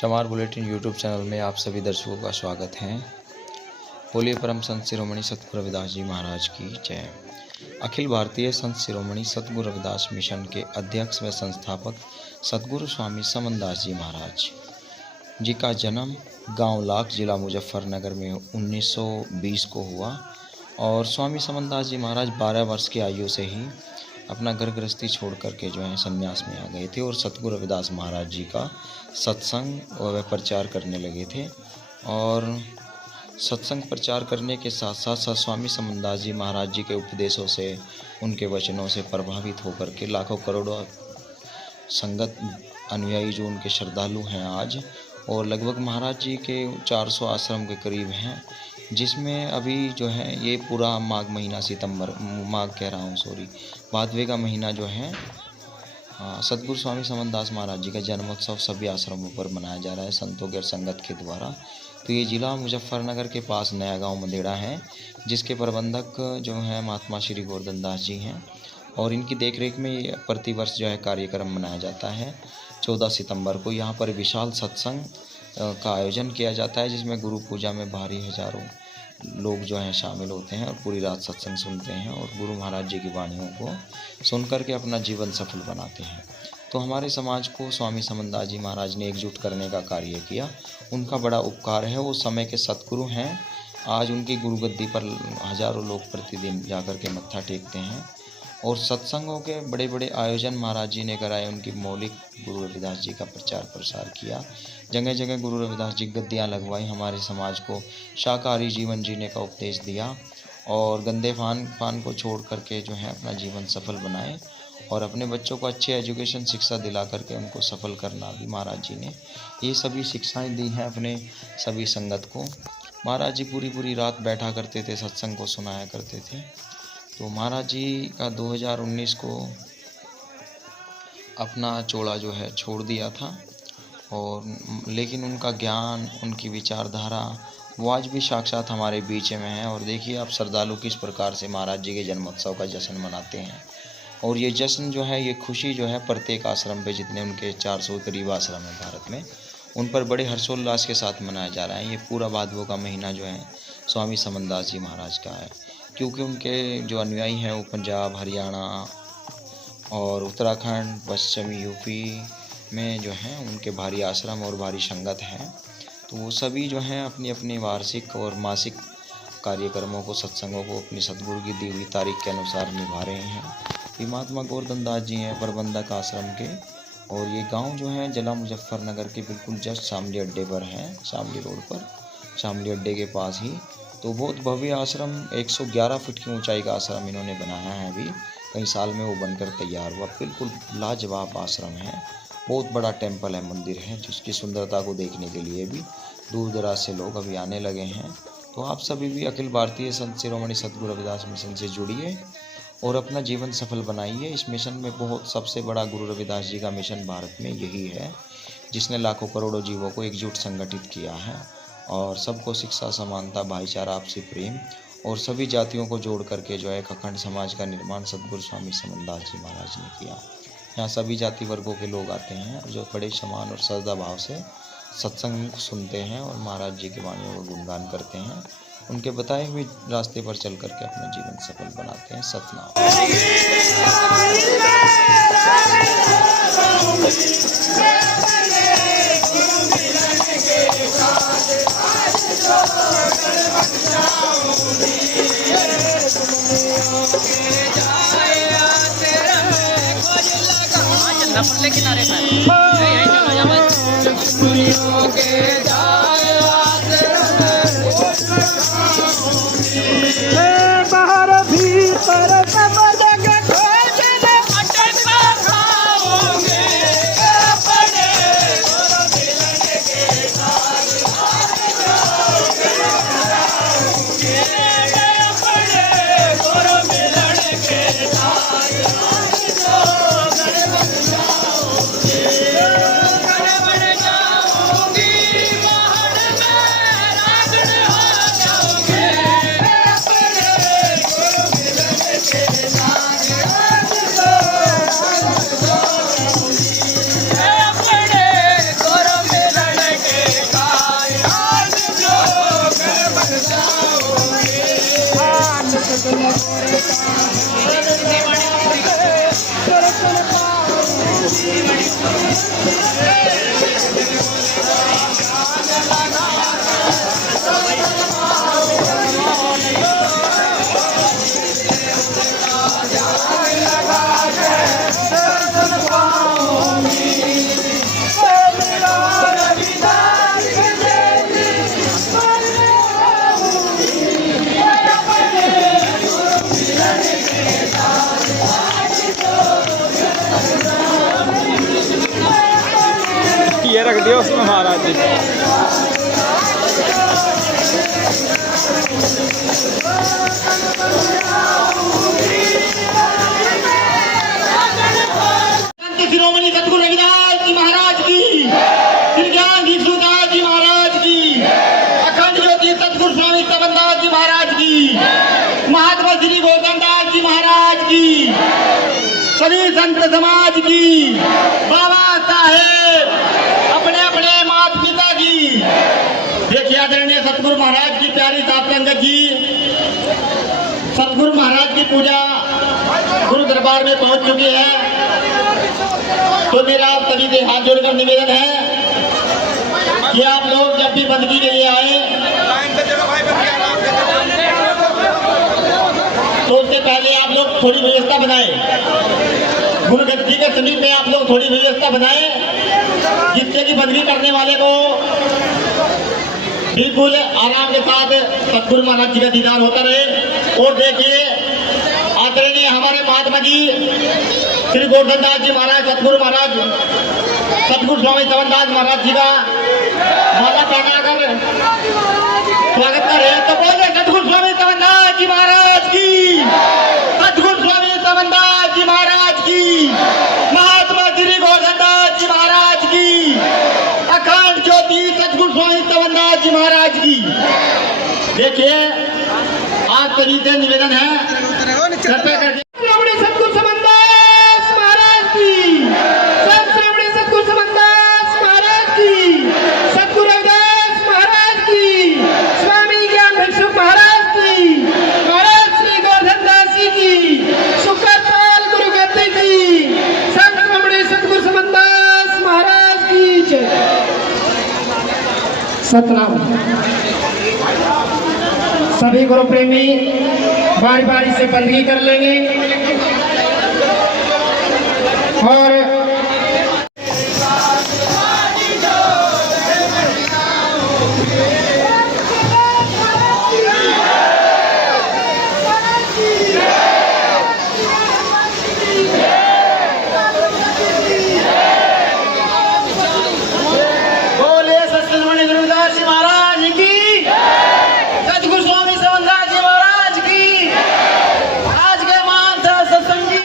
चमार bulletin YouTube channel में आप सभी दर्शकों का स्वागत है। बोलिए परम संत शिरोमणि सतगुरु रविदास जी महाराज की जय। अखिल भारतीय संत शिरोमणि सतगुरु रविदास मिशन के अध्यक्ष व संस्थापक सतगुरु स्वामी समनदास जी महाराज जी का जन्म गांव लाख जिला मुजफ्फरनगर में 1920 को हुआ और स्वामी समनदास जी महाराज 12 वर्ष की आयु से ही अपना घर गृहस्थी छोड़ करके जो है संन्यास में आ गए थे और सतगुरु रविदास महाराज जी का सत्संग व प्रचार करने लगे थे। और सत्संग प्रचार करने के साथ साथ स्वामी समनदास जी महाराज जी के उपदेशों से, उनके वचनों से प्रभावित होकर के लाखों करोड़ों संगत अनुयायी जो उनके श्रद्धालु हैं आज, और लगभग महाराज जी के 400 आश्रम के करीब हैं, जिसमें अभी जो है ये पूरा माघ महीना भादवे का महीना जो है सतगुरु स्वामी समनदास महाराज जी का जन्मोत्सव सभी आश्रमों पर मनाया जा रहा है संतों के और संगत के द्वारा। तो ये जिला मुजफ्फरनगर के पास नया गांव मंदेड़ा है, जिसके प्रबंधक जो है महात्मा श्री गोवर्धन दास जी हैं और इनकी देखरेख में प्रतिवर्ष जो है कार्यक्रम मनाया जाता है। 14 सितंबर को यहाँ पर विशाल सत्संग का आयोजन किया जाता है, जिसमें गुरु पूजा में भारी हजारों लोग जो हैं शामिल होते हैं और पूरी रात सत्संग सुनते हैं और गुरु महाराज जी की वाणियों को सुन करके अपना जीवन सफल बनाते हैं। तो हमारे समाज को स्वामी समनदास जी महाराज ने एकजुट करने का कार्य किया, उनका बड़ा उपकार है। वो समय के सतगुरु हैं। आज उनकी गुरुगद्दी पर हजारों लोग प्रतिदिन जाकर के मत्था टेकते हैं और सत्संगों के बड़े बड़े आयोजन महाराज जी ने कराए। उनकी मौलिक गुरु रविदास जी का प्रचार प्रसार किया, जगह जगह गुरु रविदास जी गद्दियाँ लगवाई, हमारे समाज को शाकाहारी जीवन जीने का उपदेश दिया और गंदे पान को छोड़ करके जो है अपना जीवन सफल बनाए और अपने बच्चों को अच्छी एजुकेशन शिक्षा दिला करके उनको सफल करना भी महाराज जी ने ये सभी शिक्षाएं दी हैं अपने सभी संगत को। महाराज जी पूरी रात बैठा करते थे, सत्संग को सुनाया करते थे। तो महाराज जी का 2019 को अपना चोला जो है छोड़ दिया था और लेकिन उनका ज्ञान, उनकी विचारधारा वो आज भी साक्षात हमारे बीच में है। और देखिए आप श्रद्धालु किस प्रकार से महाराज जी के जन्मोत्सव का जश्न मनाते हैं और ये जश्न जो है, ये खुशी जो है प्रत्येक आश्रम पे, जितने उनके 400 करीब आश्रम है भारत में, उन पर बड़े हर्षोल्लास के साथ मनाया जा रहा है। ये पूरा भादवों का महीना जो है स्वामी समनदास जी महाराज का है, क्योंकि उनके जो अनुयायी हैं वो पंजाब, हरियाणा और उत्तराखंड, पश्चिमी यूपी में जो हैं उनके भारी आश्रम और भारी संगत हैं। तो वो सभी जो हैं अपनी अपनी वार्षिक और मासिक कार्यक्रमों को, सत्संगों को अपनी सतगुरु की दी हुई तारीख के अनुसार निभा रहे हैं। ये महात्मा गोवर्धन दास जी हैं प्रबंधक आश्रम के, और ये गांव जो है जिला मुजफ्फरनगर के बिल्कुल जस्ट शामली अड्डे पर है, शामली रोड पर, शामली अड्डे के पास ही। तो बहुत भव्य आश्रम, 111 फीट की ऊंचाई का आश्रम इन्होंने बनाया है। अभी कई साल में वो बनकर तैयार हुआ। बिल्कुल लाजवाब आश्रम है, बहुत बड़ा टेम्पल है, मंदिर है, जिसकी सुंदरता को देखने के लिए भी दूर दराज से लोग अभी आने लगे हैं। तो आप सभी भी अखिल भारतीय संत शिरोमणि सतगुरु रविदास मिशन से जुड़िए और अपना जीवन सफल बनाइए। इस मिशन में बहुत सबसे बड़ा गुरु रविदास जी का मिशन भारत में यही है, जिसने लाखों करोड़ों जीवों को एकजुट संगठित किया है और सबको शिक्षा, समानता, भाईचारा, आपसी प्रेम और सभी जातियों को जोड़ करके जो है एक अखंड समाज का निर्माण सतगुरु स्वामी समनदास जी महाराज ने किया। यहाँ सभी जाति वर्गों के लोग आते हैं जो बड़े समान और श्रद्धा भाव से सत्संग सुनते हैं और महाराज जी की वाणियों का गुणगान करते हैं। उनके बताए हुए रास्ते पर चल करके अपना जीवन सफल बनाते हैं। सतनाम। किनारे बाहर भीतर ये रख दिया उसमें महाराज जी। शिरोमणि सतगुरु रविदास जी महाराज की, श्री ज्ञान विष्णुदास जी महाराज की, अखंड ज्योति सतगुरु स्वामी सबनदास जी महाराज की, महात्मा श्री गोवर्धनदास जी महाराज की, सभी संत समाज की, बाबा साहेब अपने अपने माता पिता की। देखिए आदरणीय सतगुरु महाराज की प्यारी सात संगत जी, सतगुरु महाराज की पूजा गुरु दरबार में पहुंच चुकी है। तो मेरा आप सभी से हाथ जोड़कर निवेदन है कि आप लोग जब भी बंदगी के लिए आए तो उससे पहले आप लोग थोड़ी व्यवस्था बनाए। गुरु गद्दी के समीप में आप लोग थोड़ी व्यवस्था बनाए जिससे कि बंदगी करने वाले को बिल्कुल आराम के साथ सतगुरु महाराज जी का दीदार होता रहे। और देखिए आदरणीय हमारे महात्मा जी श्री गोवर्धनदास जी महाराज, सतगुरु महाराज, सतगुरु स्वामी सबनदास महाराज जी का माला पहनाकर स्वागत कर रहे हैं। तो बोले सतगुरु स्वामी सबनदास जी महाराज की, सतगुरु स्वामी सबनदास जी महाराज की, महात्मा श्री गोवर्धनदास जी महाराज की, अखंड ज्योति सतगुरु स्वामी सबनदास जी महाराज की। देखिए आज सभी से निवेदन है कृपया करके सतगुरु सबनदास महाराज की, सतगुरु सबनदास महाराज की, सतगुरु रविदास महाराज की, स्वामी ज्ञान भिक्षु महाराज की, महाराज श्री गोवर्धनदास जी की, सुखपाल गुरु गद्दी की, सतगुरु सबनदास महाराज की जय। सतनाम। सभी गुरु प्रेमी बारी बारी से बंदगी कर लेंगे और